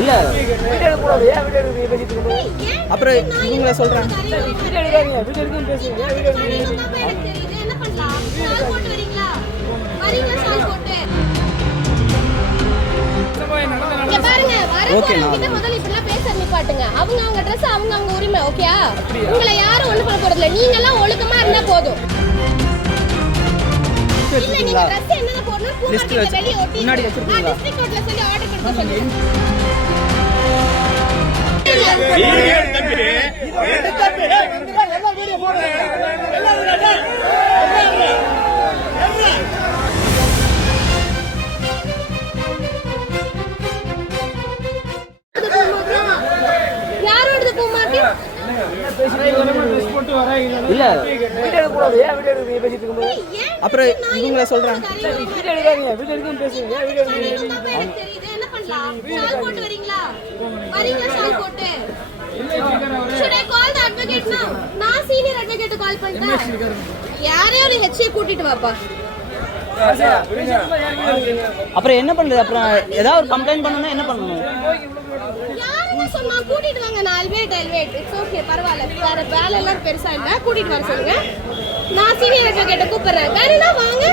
இல்ல அப்புறம் இவங்கள சொல்றாங்க. அவங்க ட்ரெஸ் அவங்க உரிமை. ஓகே, உங்களை யாரும் ஒண்ணு பண்ண போறது இல்ல. நீங்க எல்லாம் ஒழுக்கமா இருந்தா போதும். இல்ல, நீங்க ட்ரெஸ் என்னென்ன போடணும் பூமார்க்கெட்ல வெளிய ஒட்டி முன்னாடி வச்சிருக்கீங்க. நான் டிஸ்ட்ரிக்ட் கோர்ட்ல சொல்லி ஆர்டர் கொடுக்க சொல்லுங்க. வீடியோ தம்பி எல்லாம் வீடியோ போடுறேன். யாரோட பூமார்க்கெட் இல்ல அப்புறம் இவங்கள சொல்றாங்க. அப்புறம் என்ன பண்றது? அப்புறம் ஏதாவது ஒரு கம்ப்ளைண்ட் பண்ணனும், என்ன பண்ணணும்? சொன்னா கூட்டிட்டு வாங்க. நான் இட்ஸ் ஓகே, பரவாயில்ல. வேற வேலை எல்லாம் பெருசா இல்ல, கூட்டிட்டு வர சொல்லுங்க. நான் சீனியர் அட்வொகேட்ட கூப்பிடுறேன். வேறனா வாங்க.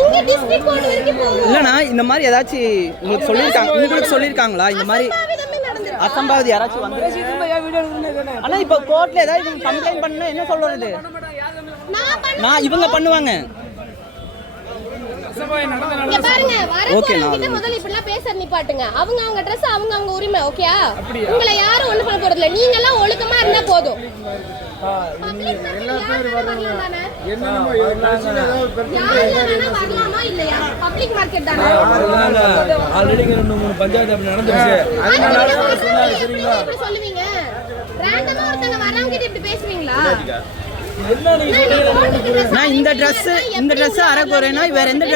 இங்க டிஸ்ட்ரிக்ட் கோர்ட் வரைக்கும் போங்க. இல்லனா இந்த மாதிரி ஏதாச்சும் உங்களுக்கு சொல்லிருக்காங்களா? இந்த மாதிரி அசம்பாவிதம் யாராச்சும் வந்து ஆனா இப்ப கோர்ட்ல ஏதாவது கம்ப்ளைண்ட் பண்ணா என்ன சொல்றது? நான் இவங்க பண்ணுவாங்க. முதல்ல இப்படிலாம் பேச நிப்பாட்டுங்க. அவங்க ட்ரெஸ் அவங்க உரிமை. ஓகே, உங்களை யாரும் ஒண்ணு பண்ண போறது இல்ல. நீங்க எல்லாம் ஒழுக்கமா இருந்தா போதும். பப்ளிக் மார்க்கெட் தானே. ஆல்ரெடி 2-3 பஞ்சாயத்து அப்படி நடந்துருச்சு. இப்படி சொல்லுவீங்க. ரேண்டமா ஒருத்தங்க வரவங்க கிட்ட இப்படி பேசுவீங்களா? நான் இந்த Dress அரை போறேன்னா வேற எந்த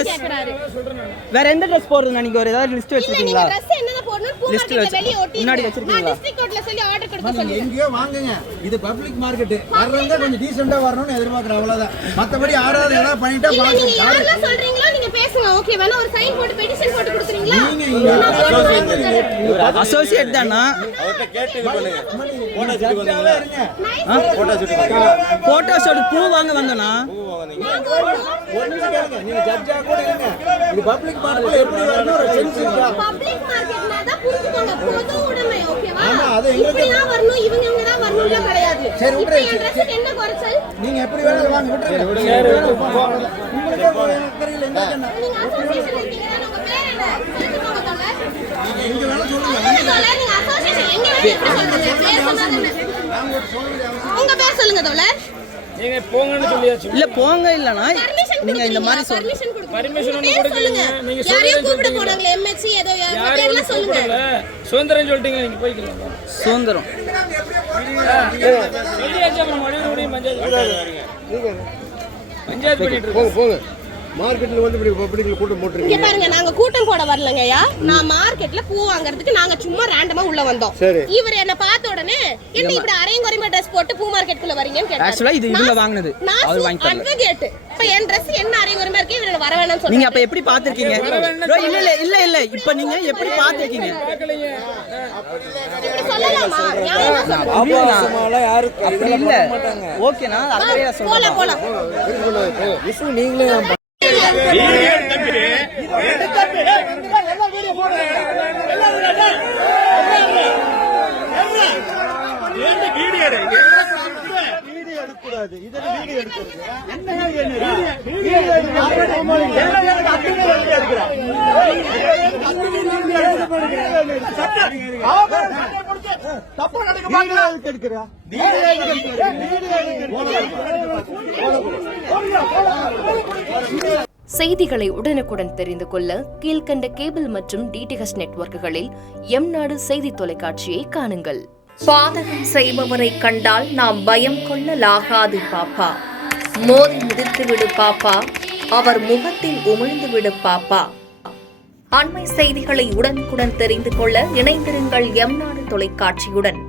Dress போடுறது? நீங்க ஒரு ஏதாவது லிஸ்ட் வச்சிருக்கீங்களா? லிஸ்ட் முன்னாடி வச்சிருக்கீங்களா? டிஸ்ட்ரிக்ட் கோர்ட்ல சொல்லி ஆர்டர் கொடுக்க சொல்லுங்க. எங்கயோ வாங்குங்க. இது பப்ளிக் மார்க்கெட். வர்றவங்க கொஞ்சம் டீசென்ட்டா வரணும்னு எதிர்பார்க்கற அவ்வளவுதான். மத்தபடி யாராவது ஏதாவது பண்ணிட்டா பாருங்க. நீங்க யாரெல்லாம் சொல்றீங்களோ நீங்க பேசுங்க. ஓகே, வேணா ஒரு சைன் போட்டு பெட்டிஷன் போட்டு கொடுக்குறீங்களா? நீங்க அசோசியேட் தானா? அவர்ட்ட கேட்டு பண்ணுங்க. போட்டோ ஷூட் பண்ணுங்க. போட்டோ ஷூட் பூ வாங்க வந்தனா? நீங்க ஜட்ஜா கூட இருங்க. இது பப்ளிக் மார்க்கெட் எப்படி வரணும் ஒரு சென்ஸ் இருக்கா? பப்ளிக் மார்க்கெட்னா தான் புரிஞ்சுக்கோங்க. பொது உடைமை. ஓகேவா? இப்படி தான் வரணும், இவங்க தான் வரணும்ல கிடையாது. சரி, இப்போ என் Dress என்ன குறைச்சல்? நீங்க எப்படி வேணாலும் வாங்க விட்டுருங்க. உங்களுக்கு தெரியல என்ன கண்ணா? நீங்க அசோசியேஷன் இருக்கீங்க. உங்க பேர் என்ன? சொல்லுங்க தோழ. நீங்க எங்க வேணா சொல்லுங்க. நீங்க அசோசியேஷன் எங்க வேணா இப்படி சொல்லுங்க. பேர் சொன்னாதானே. உங்க பேர் சொல்லுங்க தோழ. நீங்க போங்கன்னு சொல்லியாச்சு. இல்ல போங்க இல்லனா நீங்க இந்த மாதிரி பர்மிஷன் ஒன்னு கொடுக்கீங்க. நீங்க யாரையும் கூப்பிட போறாங்க. எம்எச்சி ஏதோ பேர்ல சொல்லுங்க. சுதந்திரம் சொல்லிட்டீங்க, நீங்க போய்க்கலாம். சுதந்திரம் சொல்லியாச்சு. அப்புறம் மறுபடியும் பஞ்சாயத்து பண்ணிட்டு இருக்கோம். போங்க. மார்க்கெட்ல வந்து இப்படி பப்ளிக்ல கூட்டம் போட்டுருக்கீங்க. இங்க பாருங்க, நாங்க கூட்டம் போட வரலங்கயா. நான் மார்க்கெட்ல பூ வாங்குறதுக்கு நாங்க சும்மா ரேண்டமா உள்ள வந்தோம். இவர் என்ன பார்த்த உடனே என்ன இப்படி அரையங்குறைமா Dress போட்டு பூ மார்க்கெட்குள்ள வரீங்கன்னு கேட்டாரு. ஆக்சுவலா இது இவங்க வாங்குனது. அவர் வாங்கி தரல. அட்வொகேட். இப்ப என் Dress என்ன அரையங்குறைமா இருக்கு, இவர வர வேணாம்னு சொல்றீங்க. நீங்க அப்ப எப்படி பாத்துர்க்கீங்க? bro இல்ல இப்ப நீங்க எப்படி பாத்துர்க்கீங்க? இப்படி சொல்லலாமா? நியாயமா சொல்லுங்க. அப்போலாம் யாரு அப்படி இல்ல. ஓகேனா அக்கறையா சொல்றேன். போலாம். விசு நீங்களே வீடியோ தம்பி எல்லாம் வீடியோ போடுறேன். என்ன வீடியோ எடுக்க கூடாது. இதெல்லாம் வீடியோ எடுக்கிறது. என்ன செய்திகளை உடனுக்குடன் தெரிந்து கொள்ள கீழ்கண்ட கேபிள் மற்றும் டிடிஹெச் நெட்வொர்க்குகளில் எம்நாடு செய்தி தொலைக்காட்சியை காணுங்கள். பாதகம் செய்பவரை கண்டால் நாம் பயம் கொள்ளலாகாது பாப்பா. மோதி மிதித்துவிடு பாப்பா, அவர் முகத்தில் உமிழ்ந்துவிடு பாப்பா. அண்மை செய்திகளை உடனுக்குடன் தெரிந்து கொள்ள இணைந்திருங்கள் எம்நாடு தொலைக்காட்சியுடன்.